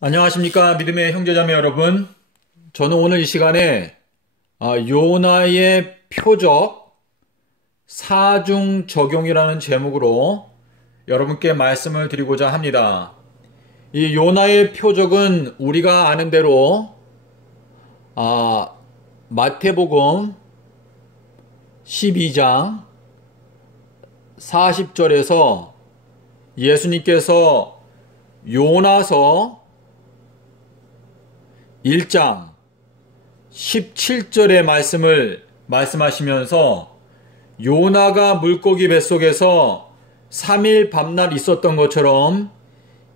안녕하십니까, 믿음의 형제자매 여러분. 저는 오늘 이 시간에 요나의 표적 사중 적용이라는 제목으로 여러분께 말씀을 드리고자 합니다. 이 요나의 표적은 우리가 아는 대로 마태복음 12장 40절에서 예수님께서 요나서 1장 17절의 말씀을 말씀하시면서 요나가 물고기 뱃속에서 3일 밤낮 있었던 것처럼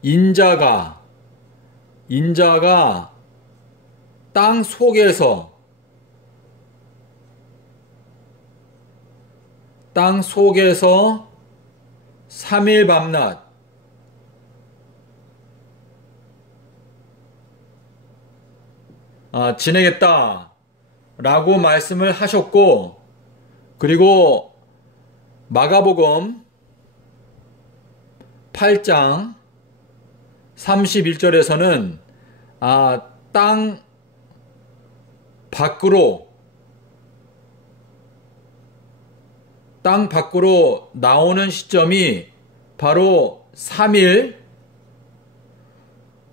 인자가 땅 속에서 3일 밤낮 지내겠다 라고 말씀을 하셨고, 그리고 마가복음 8장 31절에서는 땅 밖으로 나오는 시점이 바로 3일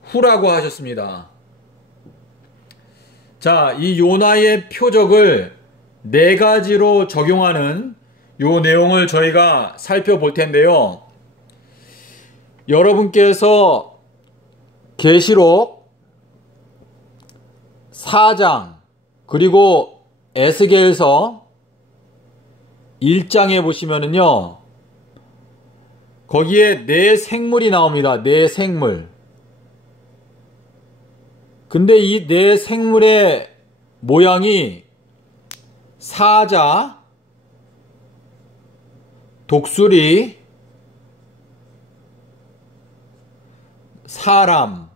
후라고 하셨습니다. 자, 이 요나의 표적을 네 가지로 적용하는 요 내용을 저희가 살펴볼 텐데요. 여러분께서 계시록 4장 그리고 에스겔서 1장에 보시면은요, 거기에 네 생물이 나옵니다. 네 생물. 근데 이 네 생물의 모양이 사자, 독수리, 사람,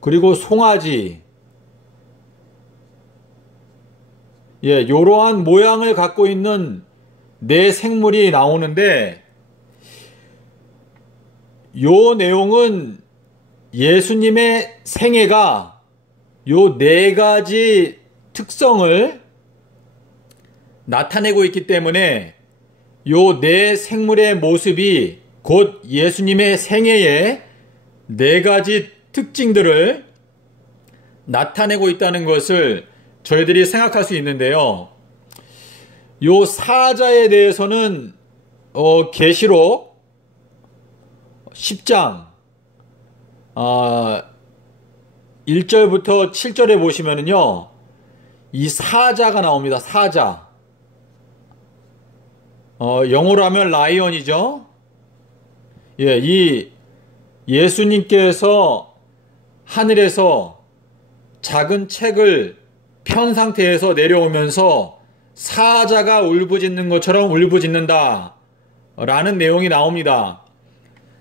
그리고 송아지, 이러한 모양을 갖고 있는 네 생물이 나오는데, 요 내용은 예수님의 생애가 요 네 가지 특성을 나타내고 있기 때문에 요 네 생물의 모습이 곧 예수님의 생애의 네 가지 특징들을 나타내고 있다는 것을 저희들이 생각할 수 있는데요. 요 사자에 대해서는 계시록 10장 1절부터 7절에 보시면은요, 이 사자가 나옵니다. 사자. 영어로 하면 라이언이죠. 이 예수님께서 하늘에서 작은 책을 편 상태에서 내려오면서 사자가 울부짖는 것처럼 울부짖는다 라는 내용이 나옵니다.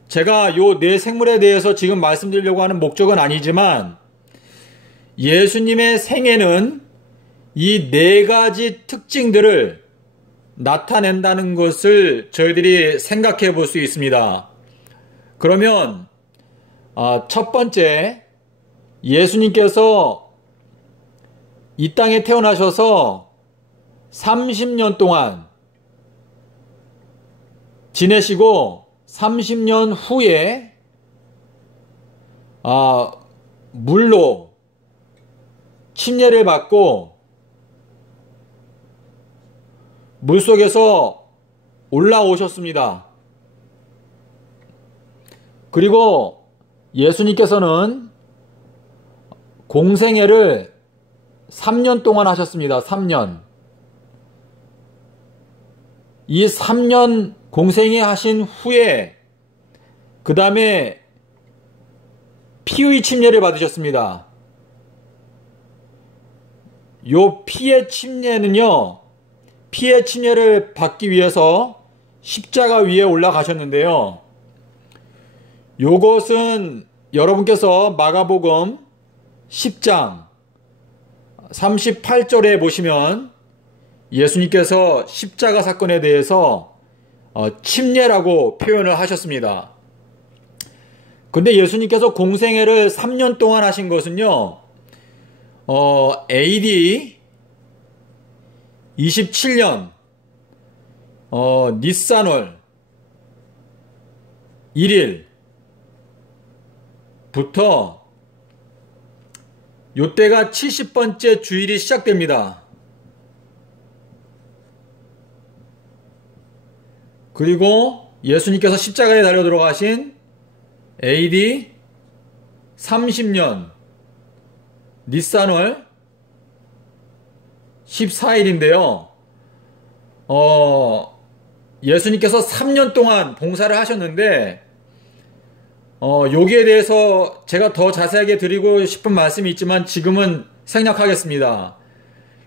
제가 요 네 생물에 대해서 지금 말씀드리려고 하는 목적은 아니지만, 예수님의 생애는 이 네 가지 특징들을 나타낸다는 것을 저희들이 생각해 볼 수 있습니다. 그러면 첫 번째, 예수님께서 이 땅에 태어나셔서 30년 동안 지내시고 30년 후에 물로 침례를 받고 물속에서 올라오셨습니다. 그리고 예수님께서는 공생애를 3년 동안 하셨습니다. 3년. 이 3년 공생애 하신 후에 그 다음에 피의 침례를 받으셨습니다. 요 피의 침례는요, 피의 침례를 받기 위해서 십자가 위에 올라가셨는데요. 요것은 여러분께서 마가복음 10장 38절에 보시면 예수님께서 십자가 사건에 대해서 침례라고 표현을 하셨습니다. 근데 예수님께서 공생애를 3년 동안 하신 것은요, AD 27년, 니산월 1일부터 요때가 70번째 주일이 시작됩니다. 그리고 예수님께서 십자가에 달려 들어가신 AD 30년 니산월 14일인데요. 예수님께서 3년 동안 봉사를 하셨는데 여기에 대해서 제가 더 자세하게 드리고 싶은 말씀이 있지만 지금은 생략하겠습니다.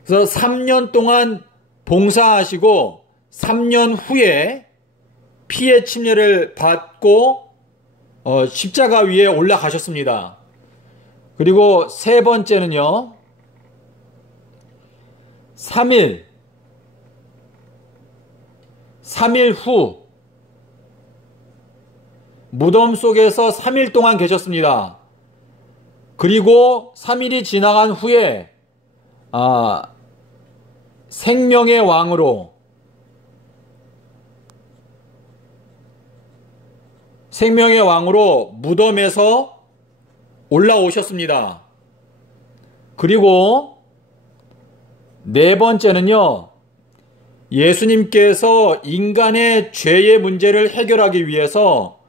그래서 3년 동안 봉사하시고 3년 후에 피의 침례를 받고 십자가 위에 올라가셨습니다. 그리고 세 번째는요, 3일 후 무덤 속에서 3일 동안 계셨습니다. 그리고 3일이 지나간 후에 생명의 왕으로 무덤에서 올라오셨습니다. 그리고 네 번째는요, 예수님께서 인간의 죄의 문제를 해결하기 위해서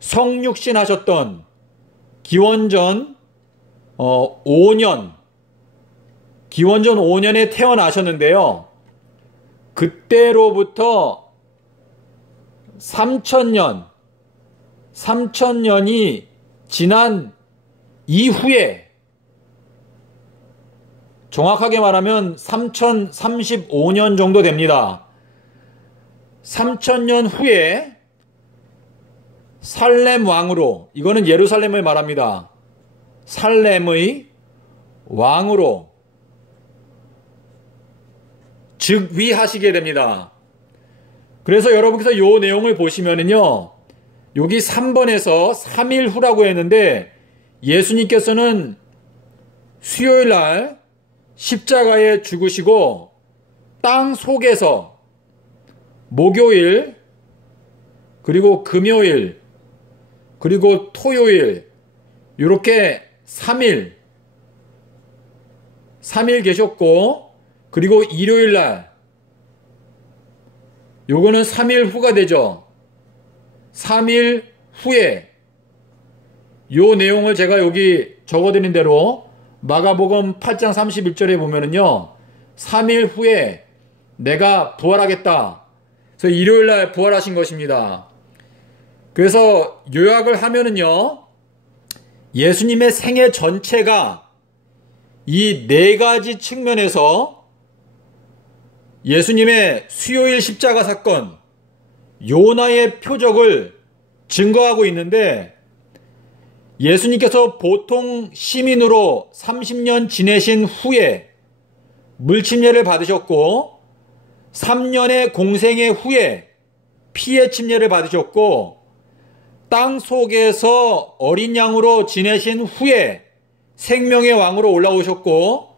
성육신 하셨던 기원전 5년에 태어나셨는데요. 그때로부터 3천년이 지난 이후에, 정확하게 말하면 3035년 정도 됩니다. 3000년 후에 살렘 왕으로, 이거는 예루살렘을 말합니다. 살렘의 왕으로 즉위하시게 됩니다. 그래서 여러분께서 이 내용을 보시면은요, 여기 3번에서 3일 후라고 했는데 예수님께서는 수요일 날 십자가에 죽으시고 땅 속에서 목요일, 그리고 금요일, 그리고 토요일, 이렇게 3일 계셨고, 그리고 일요일 날, 요거는 3일 후가 되죠. 3일 후에 요 내용을 제가 여기 적어드린 대로 마가복음 8장 31절에 보면은요, 3일 후에 내가 부활하겠다. 그래서 일요일 날 부활하신 것입니다. 그래서 요약을 하면은요, 예수님의 생애 전체가 이 네 가지 측면에서 예수님의 수요일 십자가 사건, 요나의 표적을 증거하고 있는데, 예수님께서 보통 시민으로 30년 지내신 후에 물침례를 받으셨고, 3년의 공생애 후에 피의 침례를 받으셨고, 땅 속에서 어린 양으로 지내신 후에 생명의 왕으로 올라오셨고,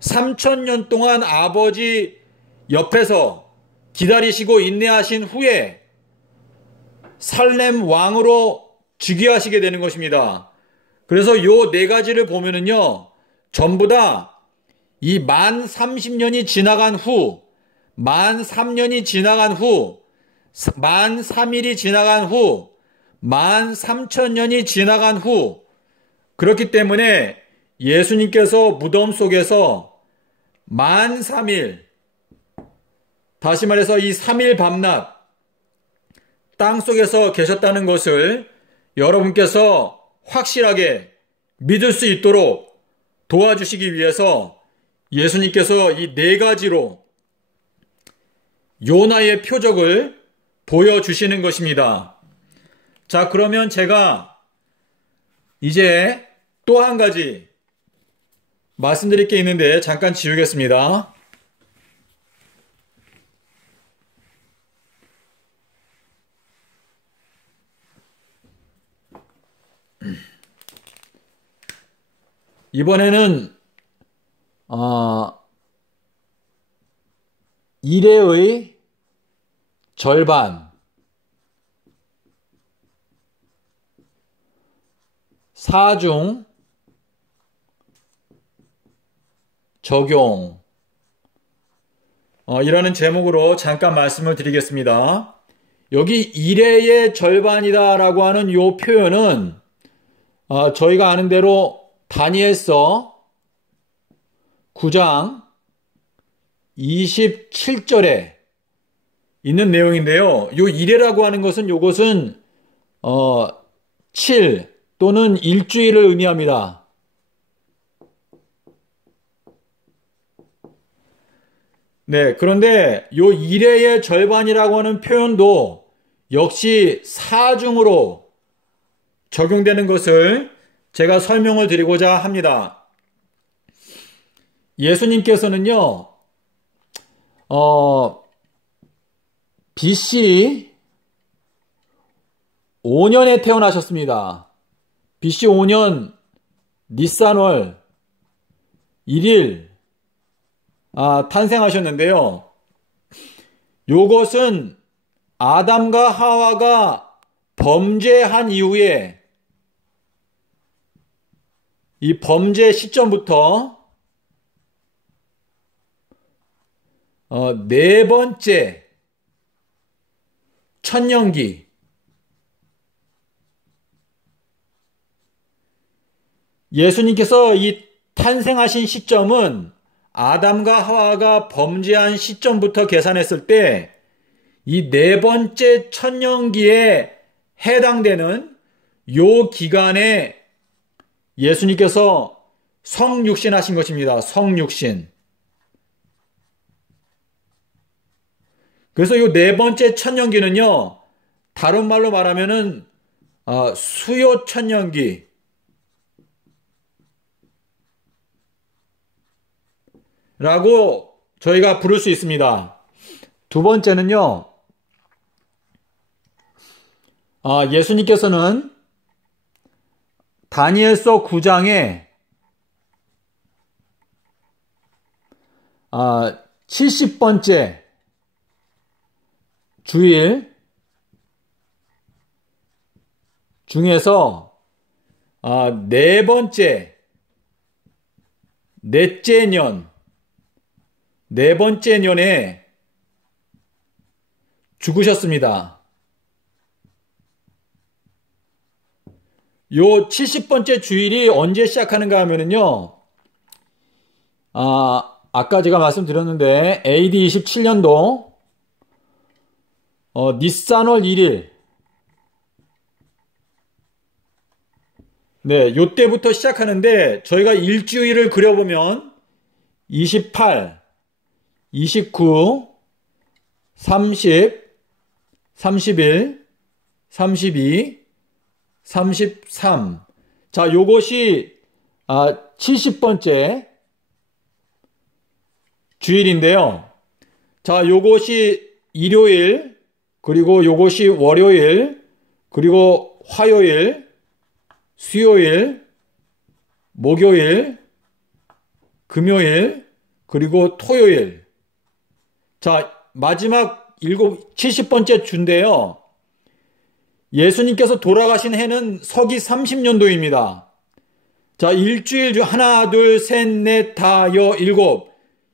3000년 동안 아버지 옆에서 기다리시고 인내하신 후에 살렘 왕으로 즉위하시게 되는 것입니다. 그래서 요 네 가지를 보면은요, 전부 다 이 만 30년이 지나간 후, 만 3년이 지나간 후, 만 3일이 지나간 후, 만 3000년이 지나간 후, 그렇기 때문에 예수님께서 무덤 속에서 만 3일, 다시 말해서 이 3일 밤낮 땅 속에서 계셨다는 것을 여러분께서 확실하게 믿을 수 있도록 도와주시기 위해서 예수님께서 이 네 가지로 요나의 표적을 보여주시는 것입니다. 자, 그러면 제가 이제 또 한 가지 말씀드릴 게 있는데 잠깐 지우겠습니다. 이번에는 일회의 절반, 사중 적용, 이라는 제목으로 잠깐 말씀을 드리겠습니다. 여기 일회의 절반이다라고 하는 이 표현은 저희가 아는 대로 다니엘서 9장 27절에 있는 내용인데요. 이 일회라고 하는 것은 요것은 7 또는 일주일을 의미합니다. 네, 그런데 요 일회의 절반이라고 하는 표현도 역시 사중으로 적용되는 것을 제가 설명을 드리고자 합니다. 예수님께서는요, BC 5년에 태어나셨습니다. BC 5년 니산월 1일 탄생하셨는데요. 요것은 아담과 하와가 범죄한 이후에 이 범죄 시점부터 네 번째 천년기, 예수님께서 이 탄생하신 시점은 아담과 하와가 범죄한 시점부터 계산했을 때 이 네 번째 천년기에 해당되는 요 기간에 예수님께서 성육신 하신 것입니다. 성육신. 그래서 요 네 번째 천년기는요, 다른 말로 말하면은 수요 천년기, 라고 저희가 부를 수 있습니다. 두 번째는요, 예수님께서는 다니엘서 9장에 70번째 주일 중에서 네 번째, 넷째 년, 네 번째 년에 죽으셨습니다. 요 70번째 주일이 언제 시작하는가 하면은요, 아까 제가 말씀드렸는데, AD 27년도, 니산월 1일, 네, 요때부터 시작하는데, 저희가 일주일을 그려보면, 28, 29, 30, 31, 32, 33. 자, 요것이 70번째 주일인데요. 자, 요것이 일요일, 그리고 요것이 월요일, 그리고 화요일, 수요일, 목요일, 금요일, 그리고 토요일. 자, 마지막 70번째 주인데요. 예수님께서 돌아가신 해는 서기 30년도입니다. 자, 일주일 중 하나, 둘, 셋, 넷, 다, 여, 일곱.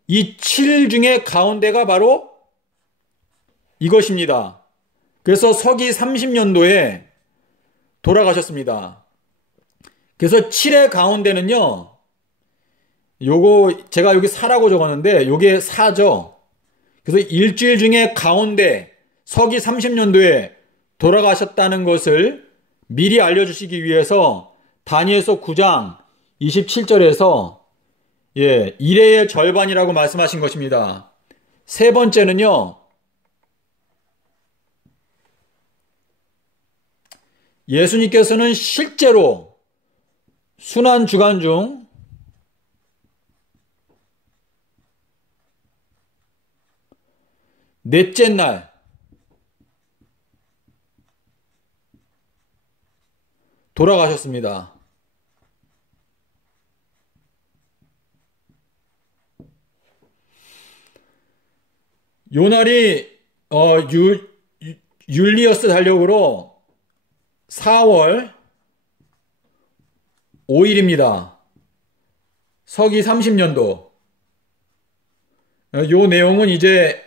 이 7일 중에 가운데가 바로 이것입니다. 그래서 서기 30년도에 돌아가셨습니다. 그래서 7의 가운데는요, 요거 제가 여기 4라고 적었는데 요게 4죠. 그래서 일주일 중에 가운데 서기 30년도에 돌아가셨다는 것을 미리 알려주시기 위해서 다니엘서 9장 27절에서 일회의 절반이라고 말씀하신 것입니다. 세 번째는요, 예수님께서는 실제로 순환 주간 중 넷째 날 돌아가셨습니다. 요 날이 율리어스 달력으로 4월 5일입니다. 서기 30년도. 요 내용은 이제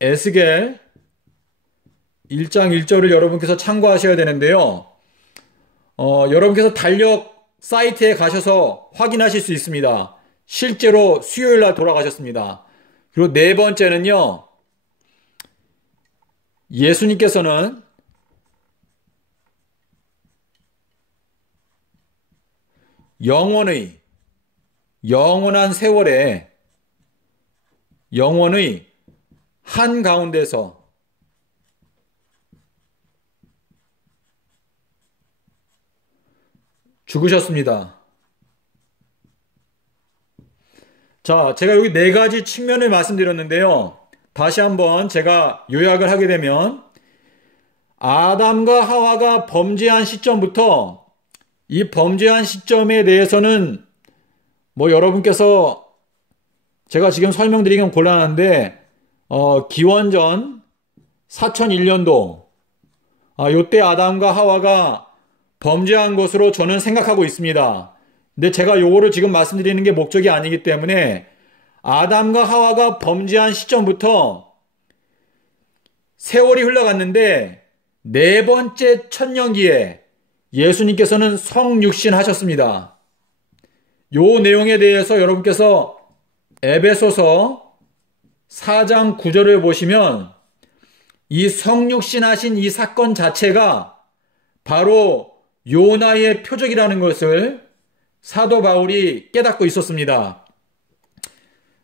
에스겔 1장 1절을 여러분께서 참고하셔야 되는데요. 여러분께서 달력 사이트에 가셔서 확인하실 수 있습니다. 실제로 수요일 날 돌아가셨습니다. 그리고 네 번째는요. 예수님께서는 영원한 세월에 영원의 한가운데서 죽으셨습니다. 자, 제가 여기 네 가지 측면을 말씀드렸는데요. 다시 한번 제가 요약을 하게 되면 아담과 하와가 범죄한 시점부터 이 범죄한 시점에 대해서는 여러분께서 제가 지금 설명드리긴 곤란한데 기원전 4001년도 요때 아담과 하와가 범죄한 것으로 저는 생각하고 있습니다. 근데 제가 요거를 지금 말씀드리는 게 목적이 아니기 때문에 아담과 하와가 범죄한 시점부터 세월이 흘러갔는데 네 번째 천년기에 예수님께서는 성육신 하셨습니다. 요 내용에 대해서 여러분께서 에베소서 4장 9절을 보시면 이 성육신 하신 이 사건 자체가 바로 요나의 표적이라는 것을 사도 바울이 깨닫고 있었습니다.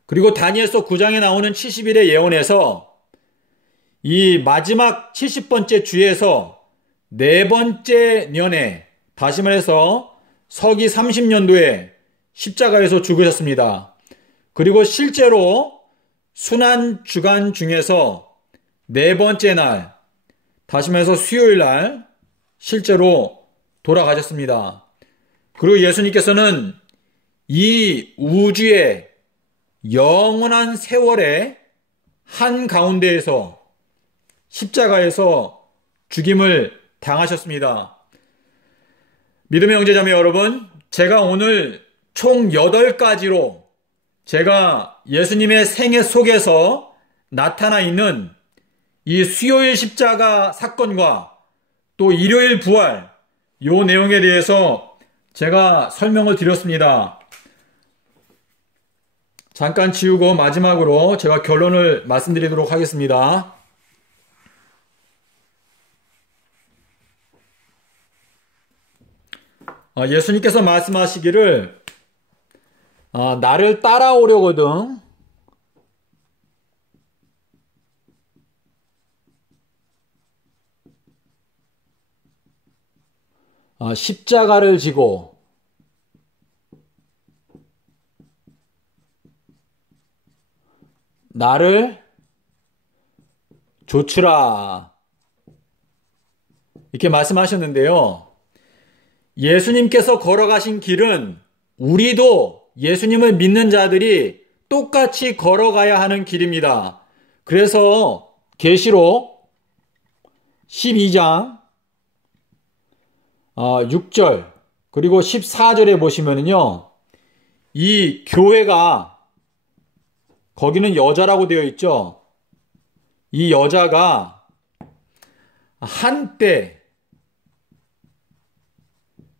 그리고 다니엘서 9장에 나오는 70일의 예언에서 이 마지막 70번째 주에서 네 번째 년에 다시 말해서 서기 30년도에 십자가에서 죽으셨습니다. 그리고 실제로 순환 주간 중에서 네 번째 날 다시 말해서 수요일 날 실제로 돌아가셨습니다. 그리고 예수님께서는 이 우주의 영원한 세월의 한가운데에서 십자가에서 죽임을 당하셨습니다. 믿음의 형제자매 여러분, 제가 오늘 총 8가지로 제가 예수님의 생애 속에서 나타나 있는 이 수요일 십자가 사건과 또 일요일 부활 요 내용에 대해서 제가 설명을 드렸습니다. 잠깐 지우고 마지막으로 제가 결론을 말씀드리도록 하겠습니다. 예수님께서 말씀하시기를 나를 따라오려거든 십자가를 지고 나를 좇으라 이렇게 말씀하셨는데요. 예수님께서 걸어가신 길은 우리도 예수님을 믿는 자들이 똑같이 걸어가야 하는 길입니다. 그래서 계시록 12장 6절 그리고 14절에 보시면은요. 이 교회가 거기는 여자라고 되어 있죠. 이 여자가 한때,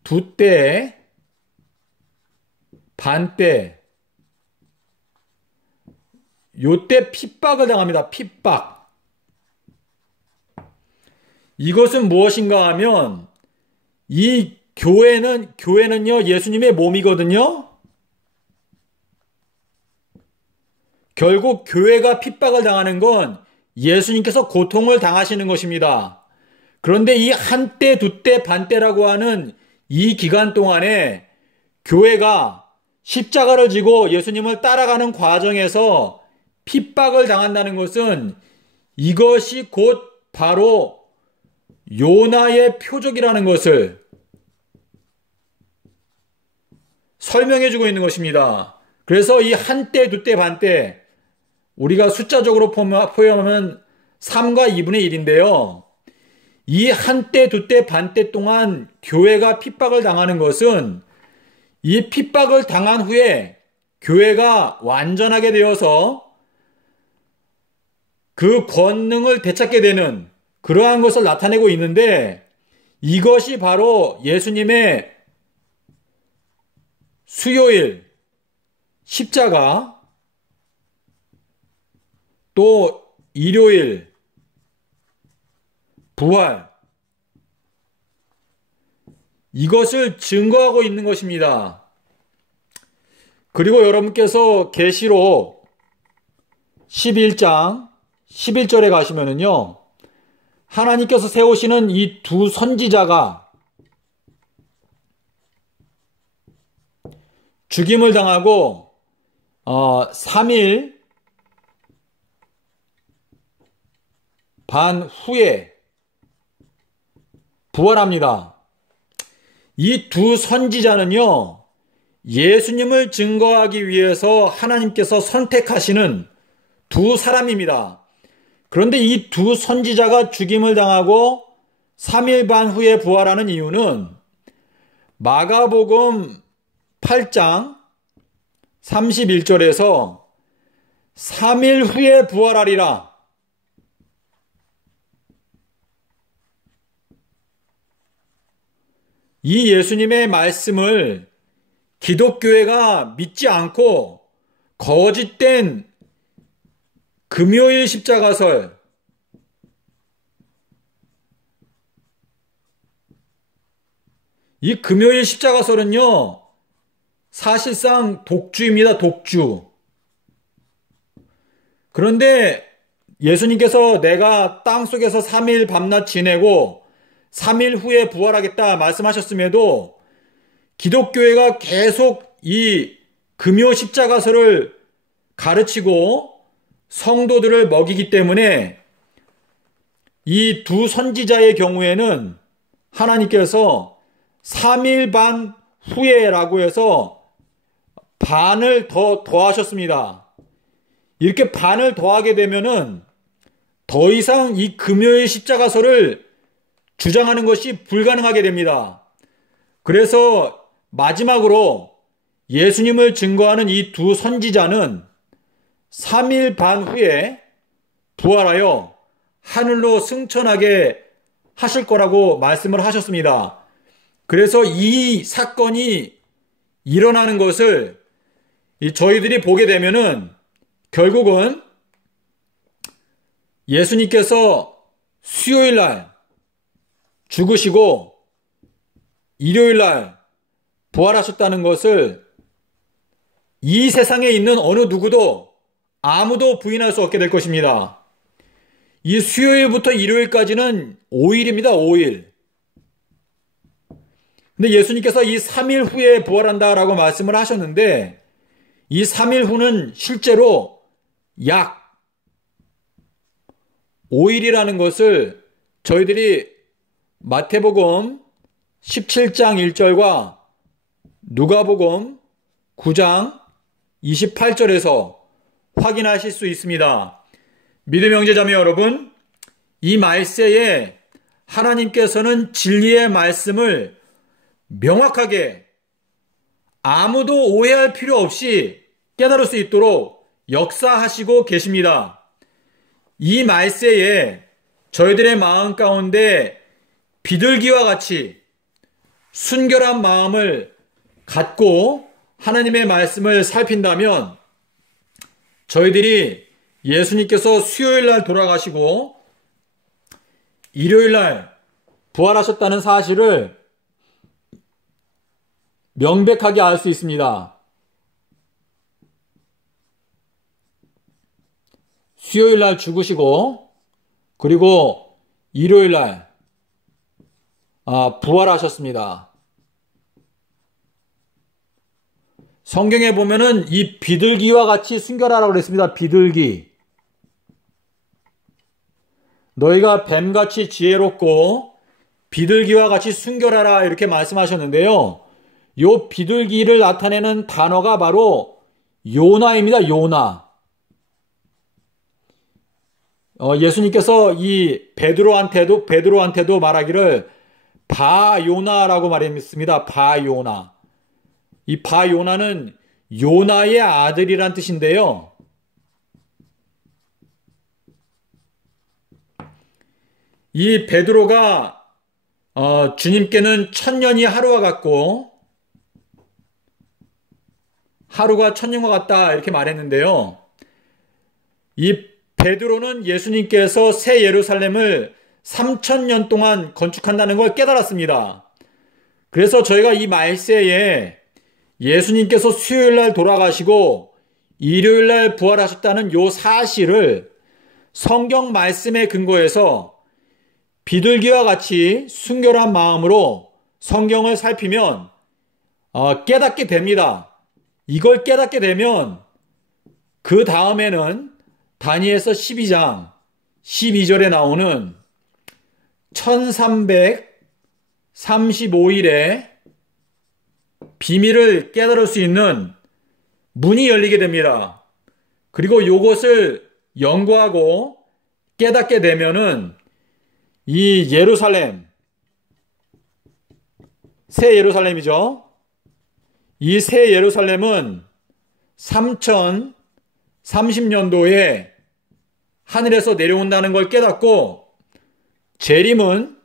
두때, 반때, 요때 핍박을 당합니다. 핍박. 이것은 무엇인가 하면 이 교회는요, 예수님의 몸이거든요. 결국 교회가 핍박을 당하는 건 예수님께서 고통을 당하시는 것입니다. 그런데 이 한때, 두때, 반때라고 하는 이 기간 동안에 교회가 십자가를 지고 예수님을 따라가는 과정에서 핍박을 당한다는 것은 이것이 곧 바로 요나의 표적이라는 것을 설명해 주고 있는 것입니다. 그래서 이 한때, 두때, 반때, 우리가 숫자적으로 표현하면 3과 2분의 1인데요. 이 한때, 두때, 반때 동안 교회가 핍박을 당하는 것은 이 핍박을 당한 후에 교회가 완전하게 되어서 그 권능을 되찾게 되는 그러한 것을 나타내고 있는데, 이것이 바로 예수님의 수요일, 십자가, 또 일요일, 부활, 이것을 증거하고 있는 것입니다. 그리고 여러분께서 계시록 11장 11절에 가시면은요, 하나님께서 세우시는 이 두 선지자가 죽임을 당하고 3일 반 후에 부활합니다. 이 두 선지자는요, 예수님을 증거하기 위해서 하나님께서 선택하시는 두 사람입니다. 그런데 이 두 선지자가 죽임을 당하고 3일 반 후에 부활하는 이유는 마가복음 8장 31절에서 3일 후에 부활하리라, 이 예수님의 말씀을 기독교회가 믿지 않고 거짓된 금요일 십자가설, 이 금요일 십자가설은요, 사실상 독주입니다. 독주. 그런데 예수님께서 내가 땅속에서 3일 밤낮 지내고 3일 후에 부활하겠다 말씀하셨음에도 기독교회가 계속 이 금요 십자가설을 가르치고 성도들을 먹이기 때문에 이 두 선지자의 경우에는 하나님께서 3일 반 후에라고 해서 반을 더 더하셨습니다. 이렇게 반을 더하게 되면은 더 이상 이 금요일 십자가설을 주장하는 것이 불가능하게 됩니다. 그래서 마지막으로 예수님을 증거하는 이 두 선지자는 3일 반 후에 부활하여 하늘로 승천하게 하실 거라고 말씀을 하셨습니다. 그래서 이 사건이 일어나는 것을 저희들이 보게 되면은 결국은 예수님께서 수요일 날 죽으시고 일요일 날 부활하셨다는 것을 이 세상에 있는 어느 누구도 아무도 부인할 수 없게 될 것입니다. 이 수요일부터 일요일까지는 5일입니다. 5일. 근데 예수님께서 이 3일 후에 부활한다라고 말씀을 하셨는데, 이 3일 후는 실제로 약 5일이라는 것을 저희들이 마태복음 17장 1절과 누가복음 9장 28절에서 확인하실 수 있습니다. 믿음의 형제자매 여러분, 이 말세에 하나님께서는 진리의 말씀을 명확하게 아무도 오해할 필요 없이 깨달을 수 있도록 역사하시고 계십니다. 이 말세에 저희들의 마음 가운데 비둘기와 같이 순결한 마음을 갖고 하나님의 말씀을 살핀다면, 저희들이 예수님께서 수요일 날 돌아가시고 일요일 날 부활하셨다는 사실을 명백하게 알 수 있습니다. 수요일 날 죽으시고 그리고 일요일 날 부활하셨습니다. 성경에 보면은 이 비둘기와 같이 순결하라고 그랬습니다. 비둘기. 너희가 뱀같이 지혜롭고 비둘기와 같이 순결하라, 이렇게 말씀하셨는데요. 요 비둘기를 나타내는 단어가 바로 요나입니다. 요나. 예수님께서 이 베드로한테도 말하기를 바요나라고 말했습니다. 바요나. 이 바요나는 요나의 아들이란 뜻인데요. 이 베드로가 주님께는 1000년이 하루와 같고 하루가 1000년과 같다 이렇게 말했는데요. 이 베드로는 예수님께서 새 예루살렘을 3000년 동안 건축한다는 걸 깨달았습니다. 그래서 저희가 이 말세에 예수님께서 수요일날 돌아가시고 일요일날 부활하셨다는 요 사실을 성경 말씀에 근거해서 비둘기와 같이 순결한 마음으로 성경을 살피면 깨닫게 됩니다. 이걸 깨닫게 되면 그 다음에는 다니엘서 12장 12절에 나오는 1335일에 비밀을 깨달을 수 있는 문이 열리게 됩니다. 그리고 이것을 연구하고 깨닫게 되면은 이 예루살렘, 새 예루살렘이죠. 이 새 예루살렘은 3030년도에 하늘에서 내려온다는 걸 깨닫고 재림은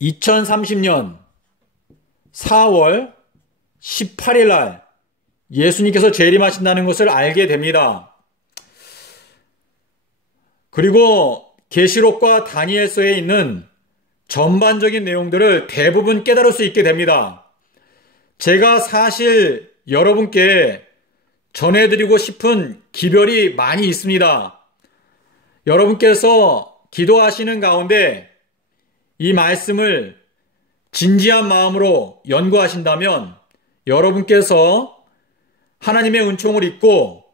2030년 4월 18일 날 예수님께서 재림하신다는 것을 알게 됩니다. 그리고 계시록과 다니엘서에 있는 전반적인 내용들을 대부분 깨달을 수 있게 됩니다. 제가 사실 여러분께 전해드리고 싶은 기별이 많이 있습니다. 여러분께서 기도하시는 가운데 이 말씀을 진지한 마음으로 연구하신다면 여러분께서 하나님의 은총을 입고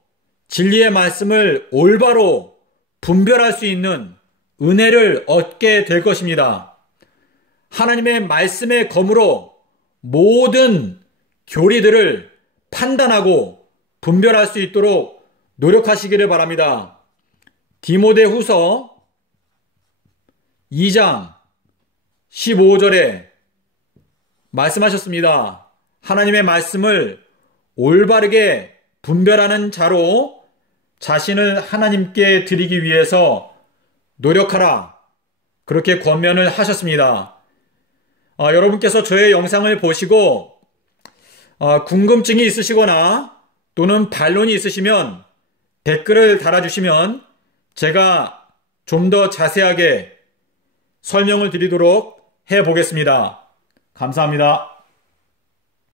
진리의 말씀을 올바로 분별할 수 있는 은혜를 얻게 될 것입니다. 하나님의 말씀의 검으로 모든 교리들을 판단하고 분별할 수 있도록 노력하시기를 바랍니다. 디모데후서 2장 15절에 말씀하셨습니다. 하나님의 말씀을 올바르게 분별하는 자로 자신을 하나님께 드리기 위해서 노력하라. 그렇게 권면을 하셨습니다. 여러분께서 저의 영상을 보시고 궁금증이 있으시거나 또는 반론이 있으시면 댓글을 달아주시면 제가 좀 더 자세하게 설명을 드리도록 해보겠습니다. 감사합니다.